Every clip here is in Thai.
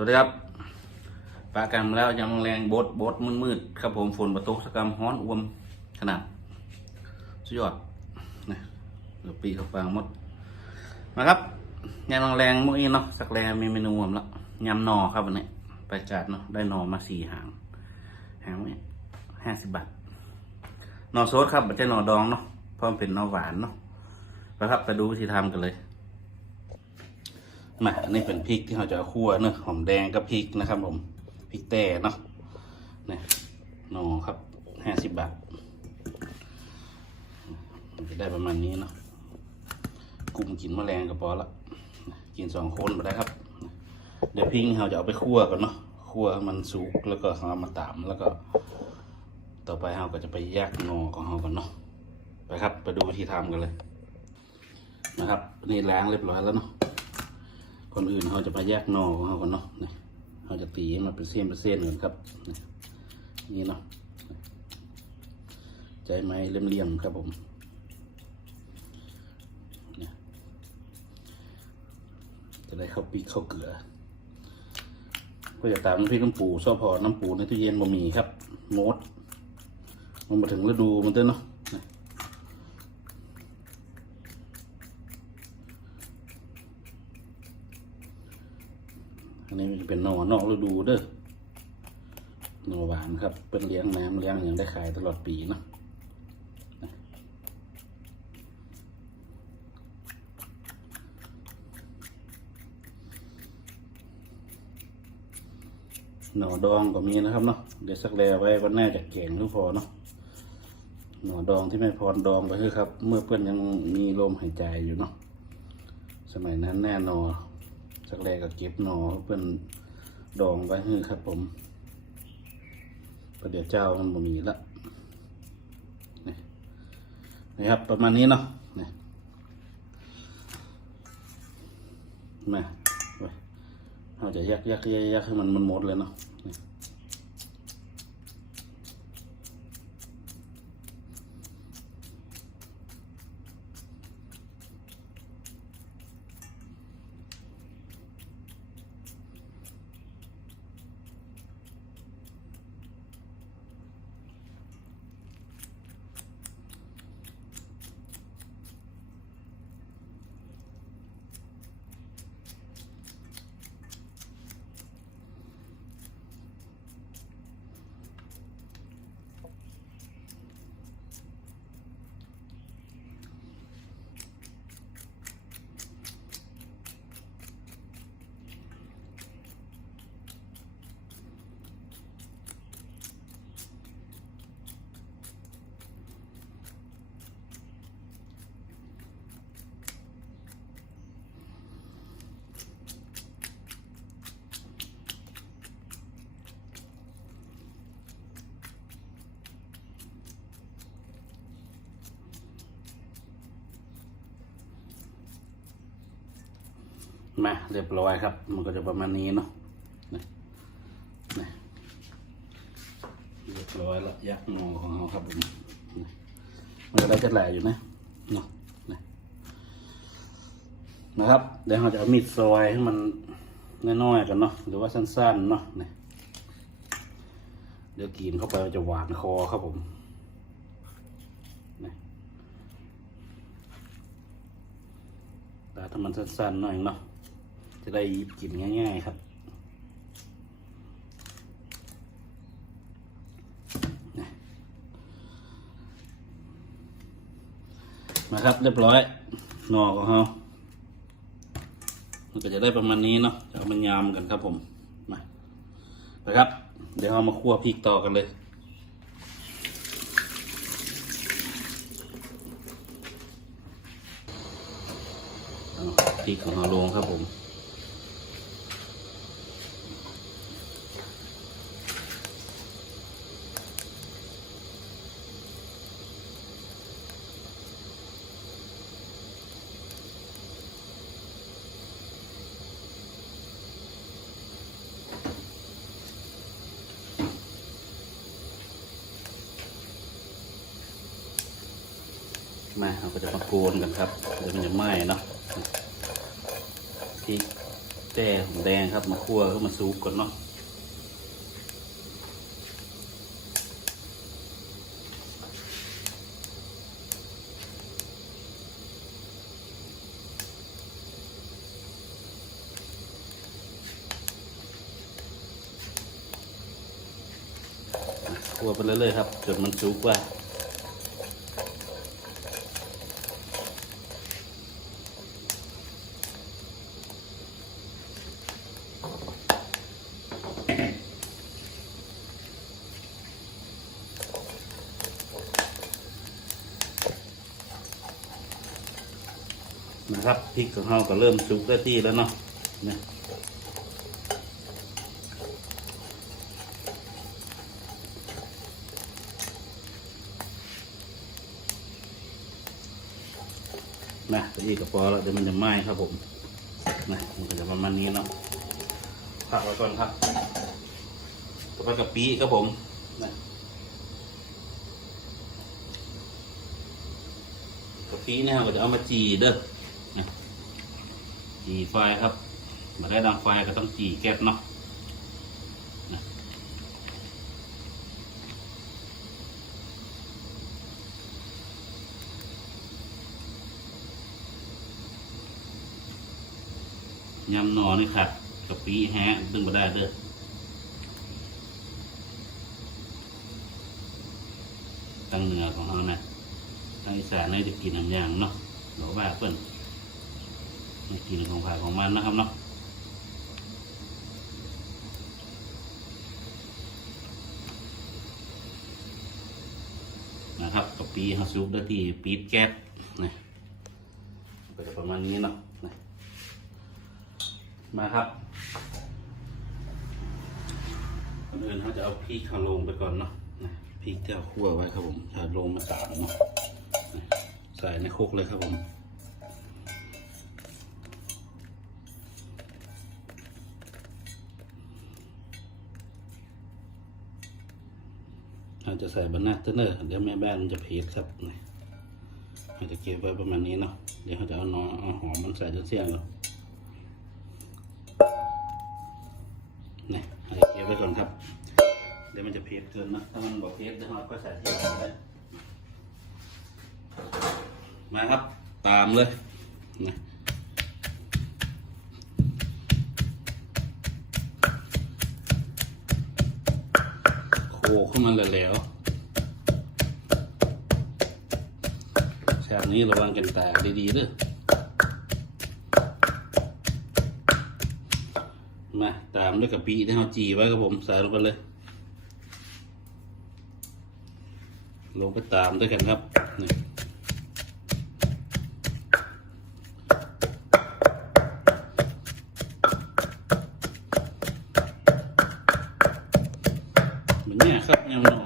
วัสดีครับปลากรรมแล้วยังแรงบดบดมืดมืดๆครับผมฝนประตกสกรรมฮ้อนอวมขนาด สุดยอดนะเดี๋ยวปีเขาฟางหมด มาครับยำแรงเมื่อกี้เนาะสักแรงมีเมนูผมแล้วยำนอครับวันนี้ไปจัดเนาะได้นอมาสี่หางหางเนี้ห้าสิบบาทนอโซดครับไม่ใช่นอดองเนาะเพราะมันเป็นนอหวานเนาะไปครับไปดูวิธีทำกันเลย มาอันนี้เป็นพริกที่เราจะเอาคั่วเนอะหอมแดงกับพริกนะครับผมพริกแต่เนาะนี่หนอครับห้าสิบบาทจะได้ประมาณนี้เนาะกลุ่มกินแมลงก็พอละกินสองคนไปได้ครับ เดี๋ยวพริกเราจะเอาไปคั่วกันเนาะคั่วให้มันสุกแล้วก็เอามาตามแล้วก็ ต่อไปเราก็จะไปแยกนอของเรากันเนาะไปครับ ไปดูวิธีทำกันเลยนะครับ นี่ล้างเรียบร้อยแล้วเนาะ คนอื่นเขาจะมาแยกนอของเขากันเนาะนี่เขาจะตีมันเป็นเส้นเป็นเส้นเหมือนครับ นี่เนาะใจไม้เลี่ยมๆครับผมจะได้เข้าปีกเข้าเกลือ ก็จะตามพริกน้ำปูซอพอน้ำปูในตู้เย็นบะหมี่ครับ โมดมันมาถึงฤดูมันเต้นเนาะนี่ อันนี้มันเป็นหนอนอกฤดูเด้อหนอหวานครับ เป็นเลี้ยงน้ำเลี้ยงอย่างได้ขายตลอดปีเนาะหน่อดองก็มีนะครับเนาะเดี๋ยวสักแลไว้วันหน้าจะแกงทุกพอเนาะหน่อดองที่แม่พรดองไปคือครับ เมื่อเพื่อนยังมีลมหายใจอยู่เนาะสมัยนั้นแน่นอน จากแรกก็เก็บหนอเป็นดองไว้ให้ครับผมประเดี๋ยวเจ้ามันบ่มีละนี่นะครับประมาณนี้เนาะนี่มาเราจะยักยักยักยักให้มันมันหมดเลยเนาะ มาเรียบร้อยครับ มันก็จะประมาณนี้เนาะนี่เรียบร้อยแล้วยักษ์หนอของเราครับผมมันก็ได้จะแหล่อยู่นะเนาะนี่นะครับเดี๋ยวเราจะเอามีดซอยให้มันน้อยๆกันเนาะหรือว่าสั้นๆเนาะนี่เดี๋ยวกินเข้าไปมันจะหวานคอครับผมนี่แต่ถ้ามันสั้นๆหน่อยเนาะ จะได้หยิบกินง่าย ๆ ครับมาครับเรียบร้อยหนอของเรามันก็จะได้ประมาณนี้เนาะจะเอามันยำกันครับผม มานะครับ เดี๋ยวเรามาคั่วพริกต่อกันเลย พริกของเราลงครับผม มาเราก็จะมาโกนกันครับเดี๋ยวมันจะไหม้เนาะพริกแแจ่หอมแดงครับมาคั่วก็มาซุปก่อนเนาะคั่วไปเรื่อยๆครับจนมันซุกว่า ครับพริกของเราก็เริ่มสุกได้ที่แล้วเนาะนะนะตัวนี้ก็พอแล้วเดี๋ยวมันจะไหม้ครับผมนะมันก็จะประมาณนี้เนาะพักไว้ก่อนครับต่อไปกะปิครับผมนะกะปิเนี่ยเราจะเอามาจีเด้อ จีไฟครับมาได้ดังไฟก็ต้องจีแก๊สเนาะนะยำนอนี่ขัดกะปิแฮะตึงมาได้เด้อตั้งเหนือของเรานะตั้งอีสานนี่จะกินน้ำยางเนาะหรือว่าเปิ้น กินของผ่าของมันนะครับเนาะนะครับกะปีฮาซุปได้ที่ปีดแก๊สนะก็จะประมาณนี้เนาะนะมาครับก่อนอื่นเขาจะเอาพริกเขาลงไปก่อนเนาะนะพริกที่เราคั่วไว้ครับผมจะลงมาตามเนาะนะใส่ในครกเลยครับผม ส่บรรณาเทนเนอร์เดี๋ยวแม่บ้านมันจะเผ็ดครับนี่เราจะเก็บไว้ประมาณนี้เนาะเดี๋ยวเราจะเอานอเอาหอมมันใส่จนเสี่ยงแล้วนี่เราจะเก็บไว้ก่อนครับ เดี๋ยวมันจะเผ็ดเกินนะถ้ามันบอกเผ็ดเดี๋ยวเราก็ใส่ที่หลังได้มาครับตามเลยนะโขกเข้ามาแล้ว นี้ระวังกันแตกดีๆเด้อมาตามด้วยกะปิที่เราจีไว้ครับผมใส่ลงไปเลย ลงไปตามด้วยกันครับนี่เหมือนเนี้ยครับยำหนอ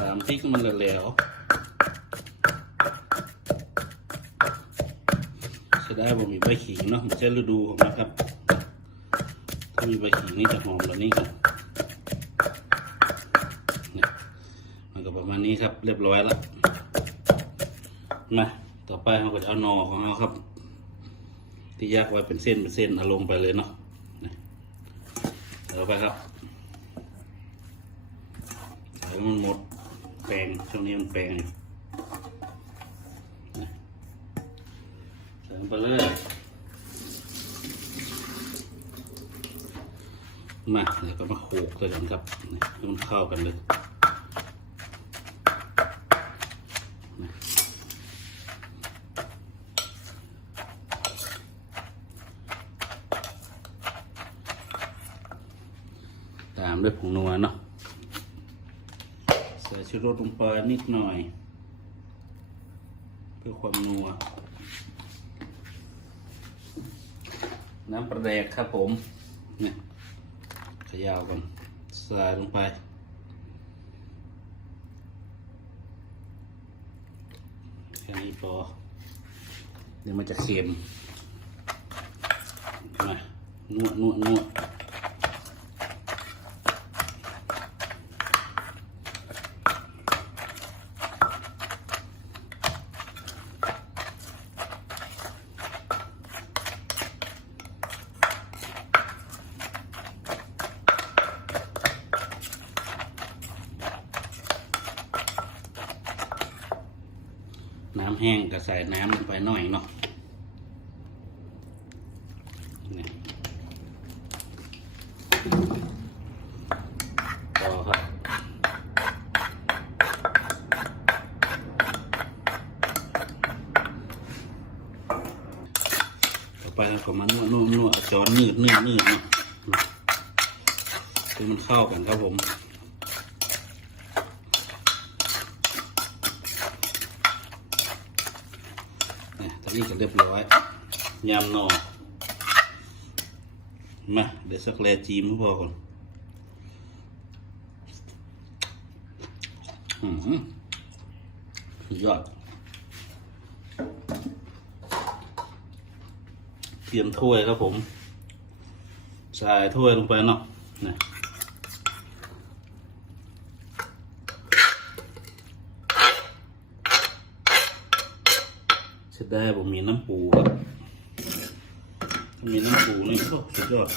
ตามที่มันเหลวๆ จะได้บ่มีใบขิงเนาะมันใช่ฤดูของมันครับ ถ้ามีใบขิงนี่จะหอมแบบนี้ครับนี่มันก็ประมาณนี้ครับ เรียบร้อยแล้วมาต่อไปเราก็จะเอาหนอของเราครับ ที่แยกไว้เป็นเส้นเป็นเส้นเอาลงไปเลยเนาะนี่เอาไปครับใส่มันหมดแปลงช่วงนี้มันแปลงอยู่นี่ใส่ล งไปเลยมาเดี๋ยวก็มาโขลกเลยกันครับให้มันเข้ากันเลยตามด้วยผงนัวเนาะใส่ชูรสลงไปนิดหน่อย เพื่อความนัว น้ำประแดกครับผมเนี่ยขยาวกันใส่ลงไป แค่นี้พอเดี๋ยวมันจะเค็มมานวดนวดนวดำ แห้งก็ใส่น้ำลงไปหน่อยเนาะพอครับต่อไปเราก็มานวดนวดนวดจอนนืดนืดนืดเนาะให้มันเข้ากันครับผมเนี่ยตอนเรียบร้อยยำหนอมาเดี๋ยวสักแลจีมพอก่อนอืมสุดยอด เตรียมถ้วยครับผม ใส่ถ้วยลงไปเนาะนะ เสร็จได้ผมมีน้ำปูครับมีน้ำปูนี่โอ้สุดยอด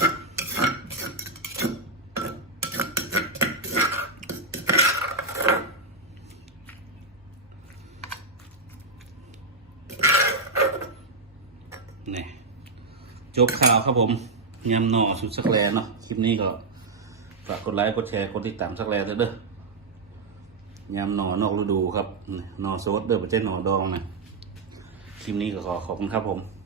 นี่จบข่าวครับผมยำหน่อสุดสักแลเนาะคลิปนี้ก็ฝากกดไลค์กดแชร์กดติดตามสักแลเด้อเด้อยำหน่อนอกฤดูครับหน่อโซดเด้อไม่ใช่หน่อดองนะ คลิปนี้ก็ขอขอบคุณครับผม